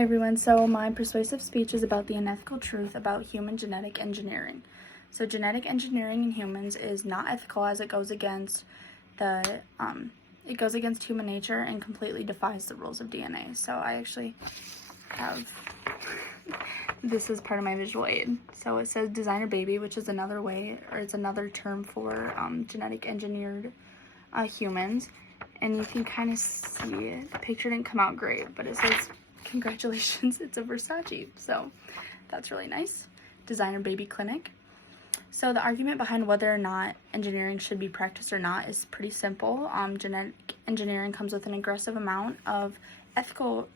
Hi everyone, so my persuasive speech is about the unethical truth about human genetic engineering. So genetic engineering in humans is not ethical as it goes against human nature and completely defies the rules of DNA. So I actually have, this is part of my visual aid. So it says designer baby, which is another way, or it's another term for genetic engineered humans. And you can kind of see it. The picture didn't come out great, but it says, congratulations, it's a Versace. So that's really nice. Designer baby clinic. So the argument behind whether or not engineering should be practiced or not is pretty simple. Genetic engineering comes with an aggressive amount of ethical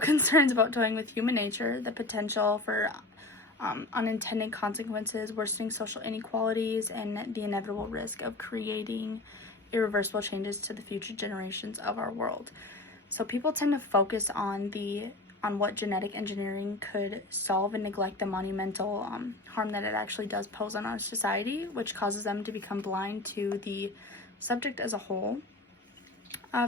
concerns about toying with human nature, the potential for unintended consequences, worsening social inequalities, and the inevitable risk of creating irreversible changes to the future generations of our world. So people tend to focus on what genetic engineering could solve and neglect the monumental harm that it actually does pose on our society, which causes them to become blind to the subject as a whole.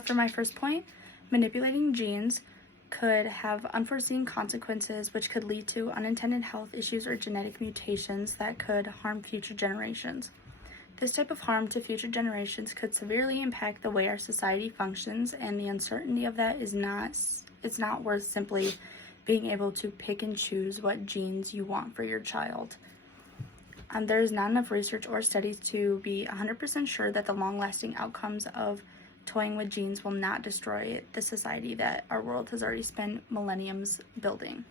For my first point, manipulating genes could have unforeseen consequences which could lead to unintended health issues or genetic mutations that could harm future generations. This type of harm to future generations could severely impact the way our society functions, and the uncertainty of that is not worth simply being able to pick and choose what genes you want for your child. There is not enough research or studies to be 100% sure that the long-lasting outcomes of toying with genes will not destroy the society that our world has already spent millenniums building.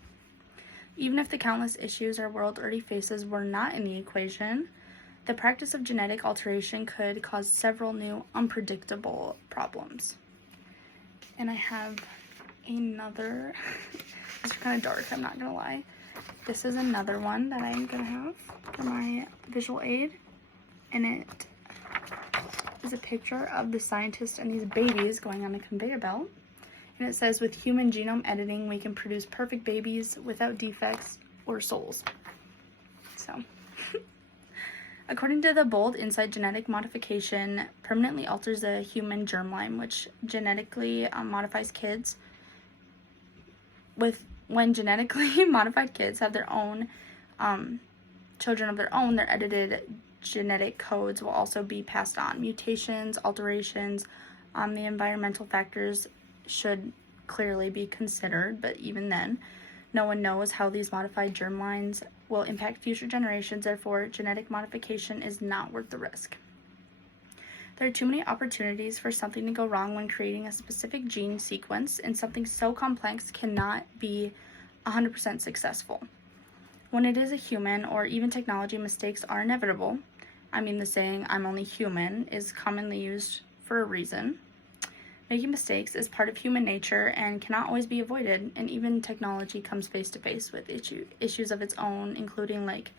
Even if the countless issues our world already faces were not in the equation, the practice of genetic alteration could cause several new unpredictable problems. And I have another, it's kind of dark, I'm not gonna lie. This is another one that I'm gonna have for my visual aid, and it is a picture of the scientist and these babies going on a conveyor belt. And it says, with human genome editing, we can produce perfect babies without defects or souls. So, according to the bold insight, genetic modification permanently alters the human germline, which genetically modifies kids. When genetically modified kids have their own children of their own, their edited genetic codes will also be passed on. Mutations, alterations, the environmental factors should clearly be considered, but even then, no one knows how these modified germlines will impact future generations. Therefore, genetic modification is not worth the risk. There are too many opportunities for something to go wrong when creating a specific gene sequence, and something so complex cannot be 100% successful. When it is a human or even technology, mistakes are inevitable. I mean, the saying, "I'm only human," is commonly used for a reason. Making mistakes is part of human nature and cannot always be avoided, and even technology comes face to face with issues of its own, including like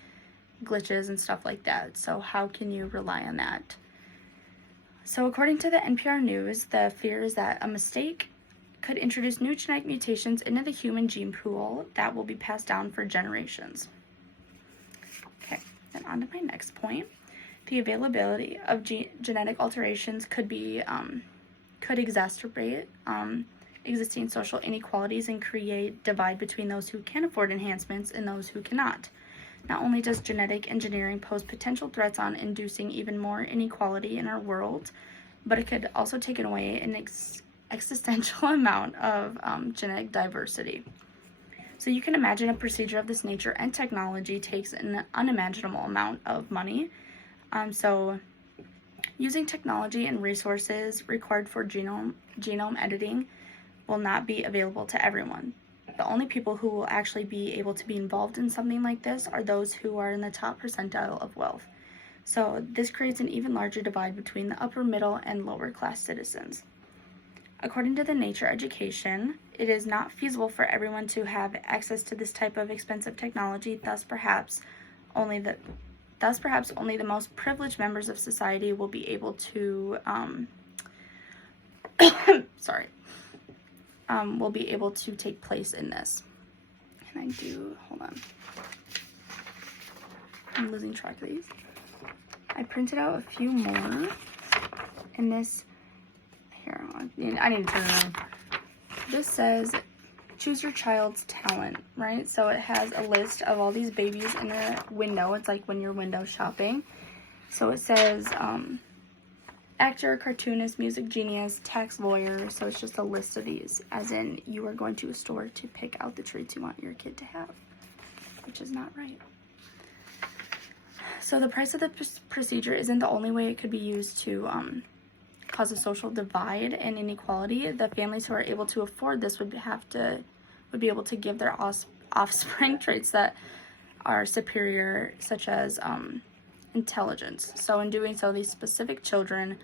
glitches and stuff like that. So how can you rely on that? So according to the NPR News, the fear is that a mistake could introduce new genetic mutations into the human gene pool that will be passed down for generations. Okay, then on to my next point. The availability of genetic alterations could exacerbate existing social inequalities and create divide between those who can afford enhancements and those who cannot. Not only does genetic engineering pose potential threats on inducing even more inequality in our world, but it could also take away an existential amount of genetic diversity. So you can imagine a procedure of this nature and technology takes an unimaginable amount of money. So using technology and resources required for genome editing will not be available to everyone. The only people who will actually be able to be involved in something like this are those who are in the top percentile of wealth. So this creates an even larger divide between the upper, middle, and lower class citizens. According to the Nature Education, it is not feasible for everyone to have access to this type of expensive technology, thus perhaps only the most privileged members of society will be able to will be able to take place in this. And hold on, I'm losing track of these. I printed out a few more in this, here, I need to turn it on. this says choose your child's talent, right? So it has a list of all these babies in a window. It's like when you're window shopping. So it says actor, cartoonist, music genius, tax lawyer. So it's just a list of these, as in you are going to a store to pick out the traits you want your kid to have, which is not right. So the price of the procedure isn't the only way it could be used to cause a social divide and inequality. The families who are able to afford this would be able to give their offspring traits that are superior, such as intelligence. So in doing so, these specific children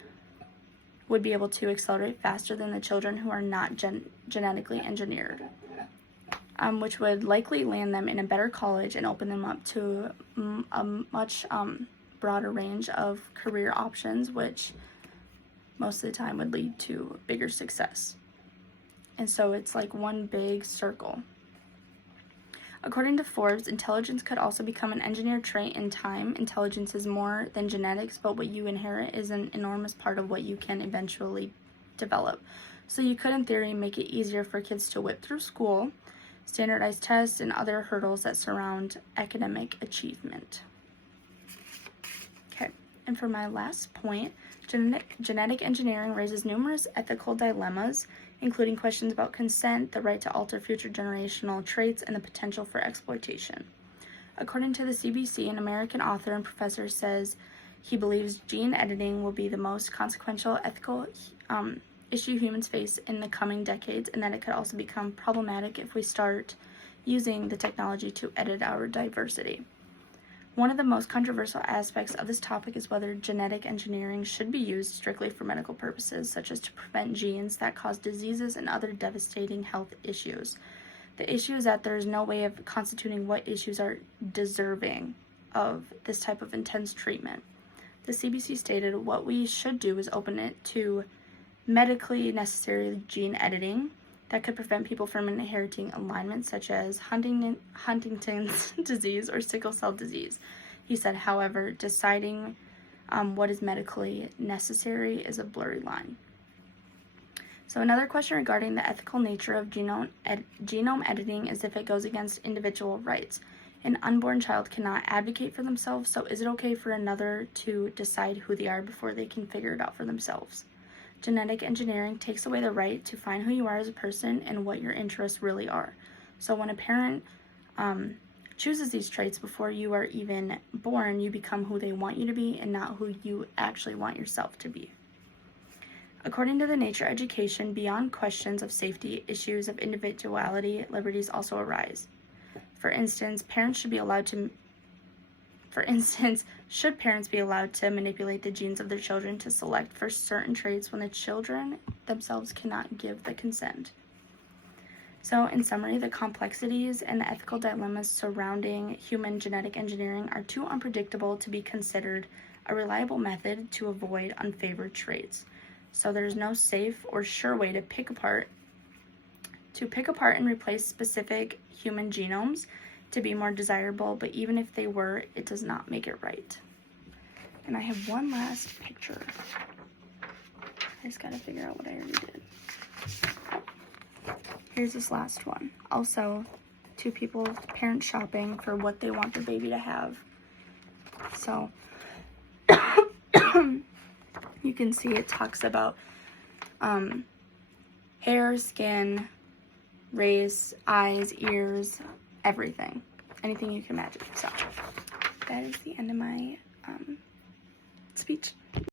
would be able to accelerate faster than the children who are not genetically engineered, which would likely land them in a better college and open them up to a much broader range of career options, which most of the time would lead to bigger success. And so it's like one big circle. According to Forbes, intelligence could also become an engineered trait in time. Intelligence is more than genetics, but what you inherit is an enormous part of what you can eventually develop. So you could, in theory, make it easier for kids to whip through school, standardized tests, and other hurdles that surround academic achievement. Okay, and for my last point, genetic engineering raises numerous ethical dilemmas, including questions about consent, the right to alter future generational traits, and the potential for exploitation. According to the CBC, an American author and professor says he believes gene editing will be the most consequential ethical issue humans face in the coming decades, and that it could also become problematic if we start using the technology to edit our diversity. One of the most controversial aspects of this topic is whether genetic engineering should be used strictly for medical purposes, such as to prevent genes that cause diseases and other devastating health issues. The issue is that there is no way of constituting what issues are deserving of this type of intense treatment. The CBC stated what we should do is open it to medically necessary gene editing that could prevent people from inheriting alignments such as Huntington's disease or sickle cell disease. He said, however, deciding what is medically necessary is a blurry line. So another question regarding the ethical nature of genome editing is if it goes against individual rights. An unborn child cannot advocate for themselves, so is it okay for another to decide who they are before they can figure it out for themselves? Genetic engineering takes away the right to find who you are as a person and what your interests really are. So when a parent chooses these traits before you are even born, you become who they want you to be and not who you actually want yourself to be. According to the Nature Education, beyond questions of safety, issues of individuality, liberties also arise. For instance, should parents be allowed to manipulate the genes of their children to select for certain traits when the children themselves cannot give the consent? So, in summary, the complexities and the ethical dilemmas surrounding human genetic engineering are too unpredictable to be considered a reliable method to avoid unfavored traits. So there's no safe or sure way to pick apart and replace specific human genomes to be more desirable, but even if they were, it does not make it right. And I have one last picture. I just gotta figure out what I already did. Here's this last one. Also, two people, parents shopping for what they want their baby to have. So, you can see it talks about hair, skin, race, eyes, ears, everything. Anything you can imagine. So, that is the end of my speech.